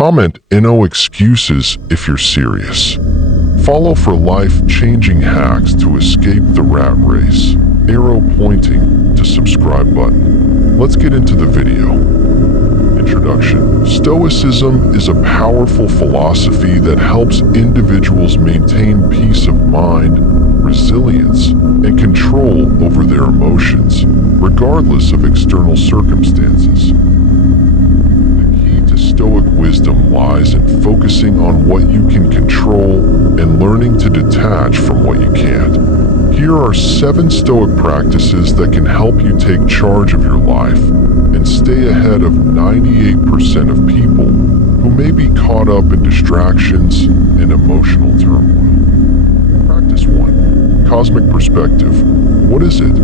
Comment "No excuses" if you're serious. Follow for life-changing hacks to escape the rat race. Arrow pointing to subscribe button. Let's get into the video. Introduction. Stoicism is a powerful philosophy that helps individuals maintain peace of mind, resilience, and control over their emotions, regardless of external circumstances. The key to Stoic wisdom lies in focusing on what you can control and learning to detach from what you can't. Here are 7 Stoic practices that can help you take charge of your life and stay ahead of 98% of people who may be caught up in distractions and emotional turmoil. Practice 1. Cosmic perspective. What is it?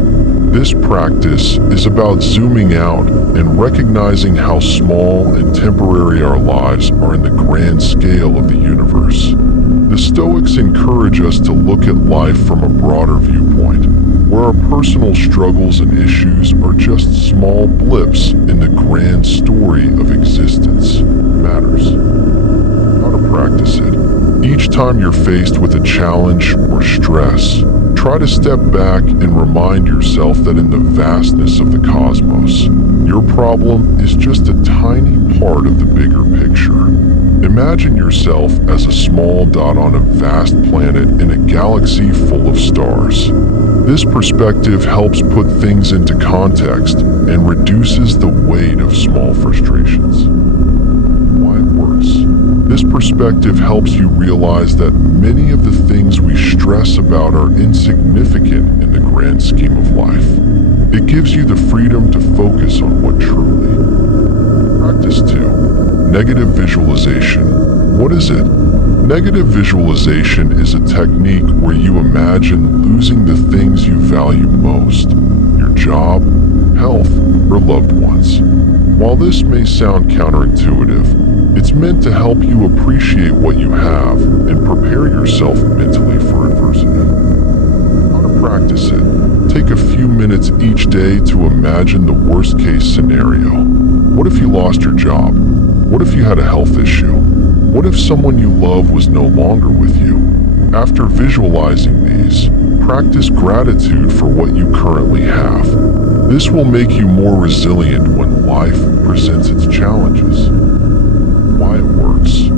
This practice is about zooming out and recognizing how small and temporary our lives are in the grand scale of the universe. The Stoics encourage us to look at life from a broader viewpoint, where our personal struggles and issues are just small blips in the grand story of existence. Matters. How to practice it. Each time you're faced with a challenge or stress, try to step back and remind yourself that in the vastness of the cosmos, your problem is just a tiny part of the bigger picture. Imagine yourself as a small dot on a vast planet in a galaxy full of stars. This perspective helps put things into context and reduces the weight of small frustrations. Why it works. This perspective helps you realize that many of the things we stress about are insignificant in the grand scheme of life. It gives you the freedom to focus on what truly. Practice 2. Negative visualization. What is it? Negative visualization is a technique where you imagine losing the things you value most, your job, health, or loved ones. While this may sound counterintuitive, it's meant to help you appreciate what you have and prepare yourself mentally for adversity. How to practice it. Take a few minutes each day to imagine the worst-case scenario. What if you lost your job? What if you had a health issue? What if someone you love was no longer with you? After visualizing these, practice gratitude for what you currently have. This will make you more resilient when life presents its challenges. Why it works.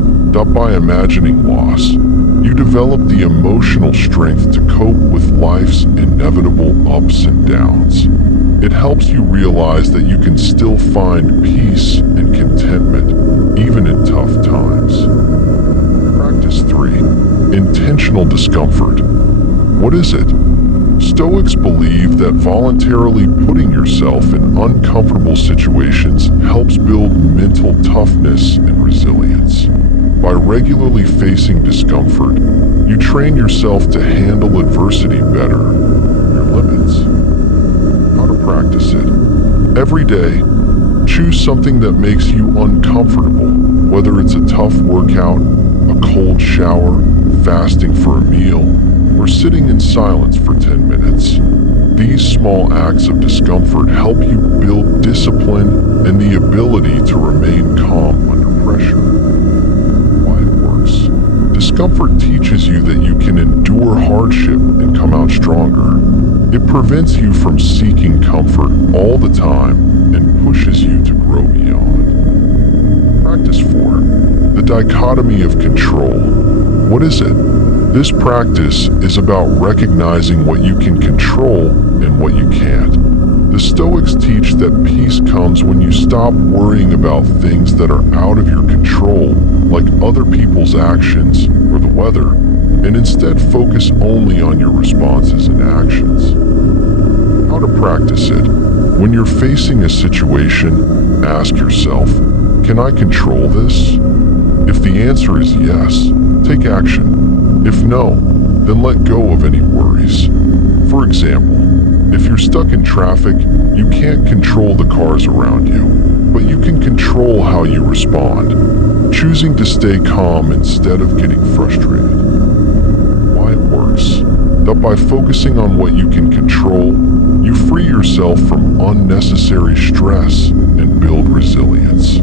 By imagining loss, you develop the emotional strength to cope with life's inevitable ups and downs. It helps you realize that you can still find peace and contentment, even in tough times. Practice 3. Intentional discomfort. What is it? Stoics believe that voluntarily putting yourself in uncomfortable situations helps build mental toughness and resilience. By regularly facing discomfort, you train yourself to handle adversity better. Your limits. How to practice it. Every day, choose something that makes you uncomfortable, whether it's a tough workout, a cold shower, fasting for a meal, or sitting in silence for 10 minutes. These small acts of discomfort help you build discipline and the ability to remain calm under pressure. Why it works. Discomfort teaches you that you can endure hardship and come out stronger. It prevents you from seeking comfort all the time and pushes you to grow beyond. Practice 4. The Dichotomy of Control. What is it? This practice is about recognizing what you can control and what you can't. The Stoics teach that peace comes when you stop worrying about things that are out of your control, like other people's actions or the weather, and instead focus only on your responses and actions. How to practice it. When you're facing a situation, ask yourself, can I control this? If the answer is yes, take action. If no, then let go of any worries. For example, if you're stuck in traffic, you can't control the cars around you, but you can control how you respond, choosing to stay calm instead of getting frustrated. Why it works. That by focusing on what you can control, you free yourself from unnecessary stress and build resilience.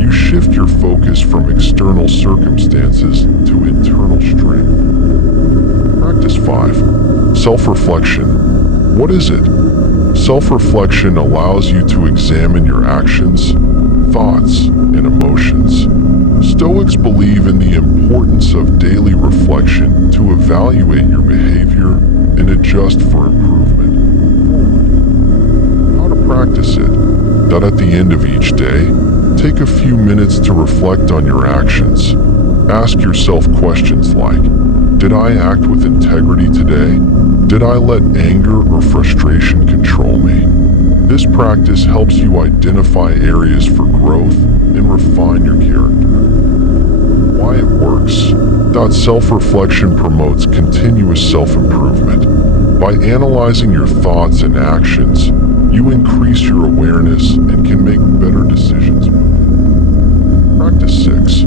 You shift your focus from external circumstances to internal strength. Practice 5. Self-reflection. What is it? Self-reflection allows you to examine your actions, thoughts, and emotions. Stoics believe in the importance of daily reflection to evaluate your behavior and adjust for improvement. How to practice it? That at the end of each day, take a few minutes to reflect on your actions. Ask yourself questions like, did I act with integrity today? Did I let anger or frustration control me? This practice helps you identify areas for growth and refine your character. Why it works? Self-reflection promotes continuous self-improvement. By analyzing your thoughts and actions, you increase your awareness and can make better decisions. Practice 6.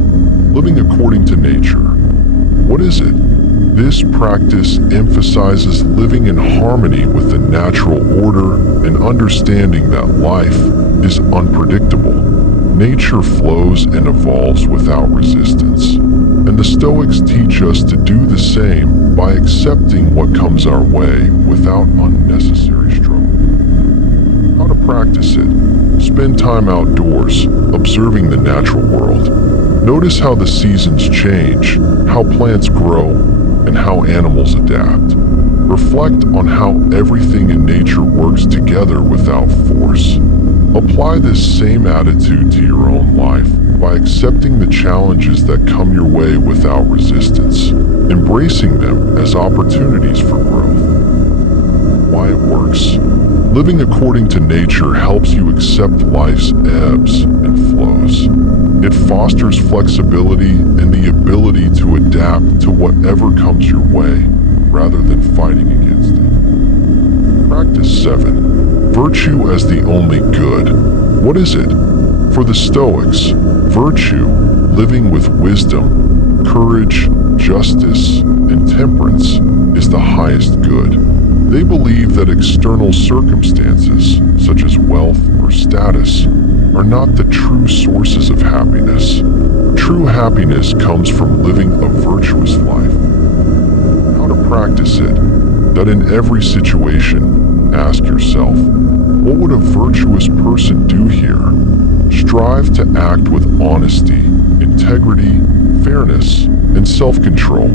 Living according to nature. What is it? This practice emphasizes living in harmony with the natural order and understanding that life is unpredictable. Nature flows and evolves without resistance, and the Stoics teach us to do the same by accepting what comes our way without unnecessary struggle. How to practice it? Spend time outdoors, observing the natural world. Notice how the seasons change, how plants grow, and how animals adapt. Reflect on how everything in nature works together without force. Apply this same attitude to your own life by accepting the challenges that come your way without resistance, embracing them as opportunities for growth. Why it works? Living according to nature helps you accept life's ebbs and flows. It fosters flexibility and the ability to adapt to whatever comes your way, rather than fighting against it. Practice 7. Virtue as the only good. What is it? For the Stoics, virtue, living with wisdom, courage, justice, and temperance, is the highest good. They believe that external circumstances, such as wealth or status, are not the true sources of happiness. True happiness comes from living a virtuous life. How to practice it? That in every situation, ask yourself, what would a virtuous person do here? Strive to act with honesty, integrity, fairness, and self-control.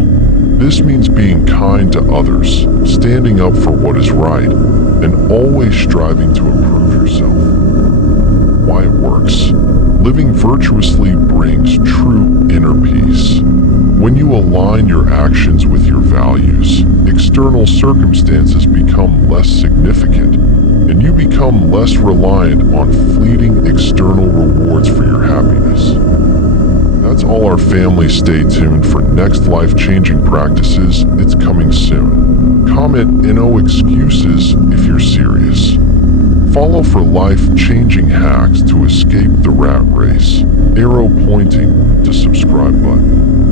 This means being kind to others, standing up for what is right, and always striving to improve yourself. Why it works? Living virtuously brings true inner peace. When you align your actions with your values, external circumstances become less significant, and you become less reliant on fleeting external rewards for your happiness. That's all our family. Stay tuned for next life-changing practices. It's coming soon. Comment "No excuses" if you're serious. Follow for life-changing hacks to escape the rat race. Arrow pointing to subscribe button.